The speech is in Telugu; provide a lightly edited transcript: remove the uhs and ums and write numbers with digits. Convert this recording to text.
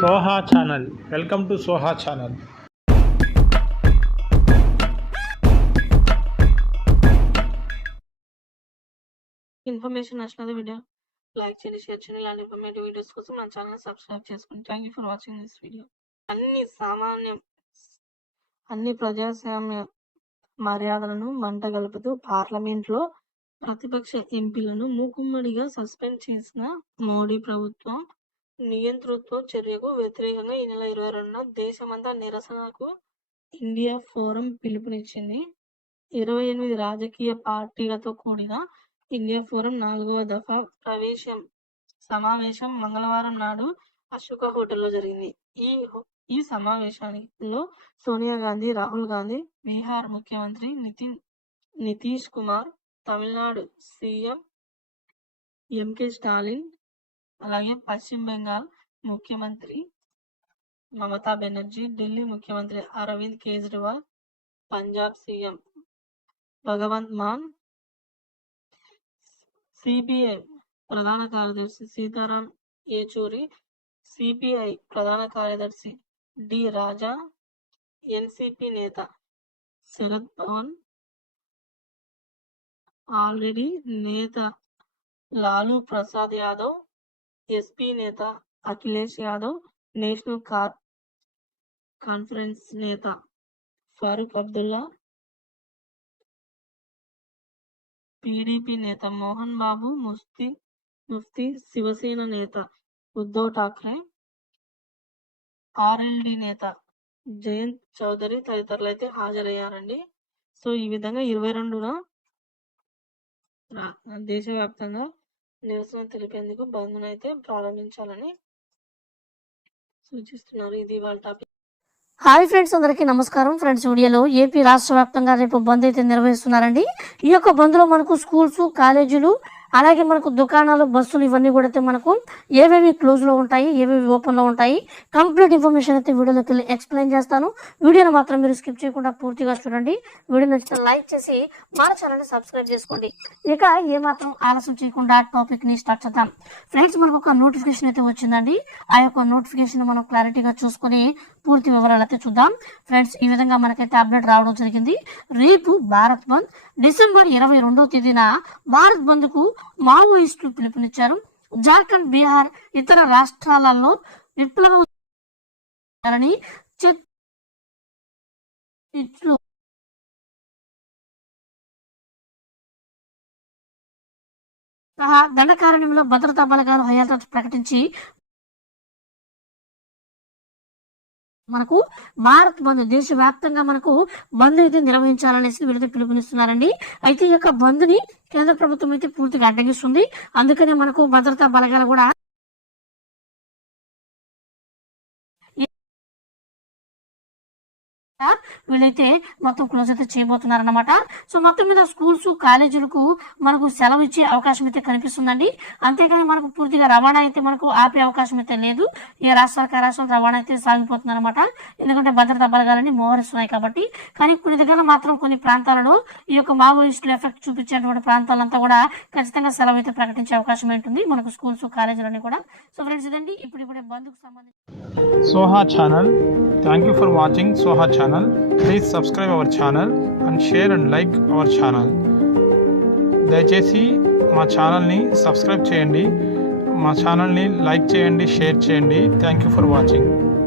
Soha channel. Welcome to Soha channel. Information నచ్చినది వీడియో లైక్ చేయండి, షేర్ చేయండి. ఇలాంటి ఇన్ఫర్మేటివ్ వీడియోస్ కోసం మన ఛానల్ సబ్స్క్రైబ్ చేసుకోండి. Thank you for watching this video. అన్ని ప్రజాస్వామ్య మర్యాదలను మంటగలుపుతూ పార్లమెంట్లో ప్రతిపక్ష ఎంపీలను మూకుమ్మడిగా సస్పెండ్ చేసిన మోడీ ప్రభుత్వం నియంతృత్వ చర్యకు వ్యతిరేకంగా ఈ నెల 22న దేశమంతా నిరసనకు ఇండియా ఫోరం పిలుపునిచ్చింది. 28 రాజకీయ పార్టీలతో కూడిన ఇండియా ఫోరం 4వ దఫా సమావేశం మంగళవారం నాడు అశోక హోటల్లో జరిగింది. ఈ సమావేశంలో సోనియా గాంధీ, రాహుల్ గాంధీ, బీహార్ ముఖ్యమంత్రి నితీష్ కుమార్, తమిళనాడు సీఎం ఎంకే స్టాలిన్, అలాగే పశ్చిమ బెంగాల్ ముఖ్యమంత్రి మమతా బెనర్జీ, ఢిల్లీ ముఖ్యమంత్రి అరవింద్ కేజ్రీవాల్, పంజాబ్ సీఎం భగవంత్ మాన్, సిపిఐ ప్రధాన కార్యదర్శి సీతారాం యేచూరి, సిపిఐ ప్రధాన కార్యదర్శి డి రాజా, ఎన్సిపి నేత శరద్ పవన్, ఆల్రెడీ నేత లాలూ ప్రసాద్ యాదవ్, ఎస్పీ నేత అఖిలేష్ యాదవ్, నేషనల్ కాన్ఫరెన్స్ నేత ఫారూక్ అబ్దుల్లా, పీడీపీ నేత మోహన్ బాబు, ముఫ్తీ, శివసేన నేత ఉద్ధవ్ ఠాక్రే, ఆర్ఎల్డి నేత జయంత్ చౌదరి తదితరులు అయితే హాజరయ్యారండి. సో ఈ విధంగా 22న దేశవ్యాప్తంగా నిరసన తెలిపేందుకు బంద్ను అయితే ప్రారంభించాలని సూచిస్తున్నారు. ఇది వాళ్ళ టాపిక్. హాయ్ ఫ్రెండ్స్, అందరికీ నమస్కారం. ఫ్రెండ్స్, వీడియోలో ఏపీ రాష్ట్ర వ్యాప్తంగా రేపు బంద్ అయితే నిర్వహిస్తున్నారండి. ఈ యొక్క బంద్లో మనకు స్కూల్స్, కాలేజీలు, అలాగే మనకు దుకాణాలు, బస్సులు ఇవన్నీ కూడా అయితే మనకు ఏవేవి క్లోజ్లో ఉంటాయి, ఏవేవి ఓపెన్లో ఉంటాయి, కంప్లీట్ ఇన్ఫర్మేషన్ అయితే వీడియోలోకి వెళ్ళి ఎక్స్ప్లెయిన్ చేస్తాను. వీడియోని మాత్రం మీరు స్కిప్ చేయకుండా పూర్తిగా చూడండి. వీడియో నచ్చితే లైక్ చేసి మన ఛానల్ని సబ్స్క్రైబ్ చేసుకోండి. ఇక ఏమాత్రం ఆలస్యం చేయకుండా టాపిక్ని స్టార్ట్ చేద్దాం. ఫ్రెండ్స్, మనకు ఒక నోటిఫికేషన్ అయితే వచ్చిందండి. ఆ యొక్క నోటిఫికేషన్ మనం క్లారిటీగా చూసుకొని పూర్తి వివరాలు అయితే చూద్దాం. ఫ్రెండ్స్, ఈ విధంగా మనకైతే అప్డేట్ రావడం జరిగింది. రేపు భారత్ బంద్, డిసెంబర్ 22వ తేదీన భారత్ బంద్ కు మావోయిస్టులు పిలుపునిచ్చారు. జార్ఖండ్, బీహార్, ఇతర రాష్ట్రాలలో విప్లవం సహా దండకారణ్యంలో భద్రతా బలగాలు హైఅలర్ట్ ప్రకటించి మనకు భారత్ బంద్ దేశవ్యాప్తంగా మనకు బంద్ అయితే నిర్వహించాలనేసి వీళ్ళైతే పిలుపునిస్తున్నారండి. అయితే ఈ యొక్క బంద్ ని కేంద్ర ప్రభుత్వం అయితే పూర్తిగా అడ్డగిస్తుంది. అందుకనే మనకు భద్రతా బలగాలు కూడా వీళ్ళైతే మొత్తం క్లోజ్ అయితే చేయబోతున్నారన్నమాట. సో మొత్తం మీద స్కూల్స్, కాలేజీలకు మనకు సెలవు ఇచ్చే అవకాశం అయితే కనిపిస్తుందండి. అంతేకాని మనకు పూర్తిగా రవాణా అయితే మనకు ఆపే అవకాశం అయితే లేదు. ఈ రాష్ట్రాల రవాణా అయితే సాగిపోతుంది అనమాట. ఎందుకంటే భద్రతా బలగాలని మోహరిస్తున్నాయి కాబట్టి. కానీ కొన్ని దగ్గర మాత్రం కొన్ని ప్రాంతాలలో ఈ యొక్క మావోయిస్టులు ఎఫెక్ట్ చూపించేటువంటి ప్రాంతాలంతా కూడా ఖచ్చితంగా సెలవు అయితే ప్రకటించే అవకాశం ఉంటుంది మనకు స్కూల్స్, కాలేజీలని కూడా. సో ఫ్రెండ్స్, ఇదండి ఇప్పుడే బంద్కు సంబంధించి Soha channel. Thank you for watching Soha channel. Please subscribe our channel and share and like our channel. దయచేసి మా ఛానల్ని సబ్స్క్రైబ్ చేయండి, మా ఛానల్ని లైక్ చేయండి, షేర్ చేయండి. Thank you for watching.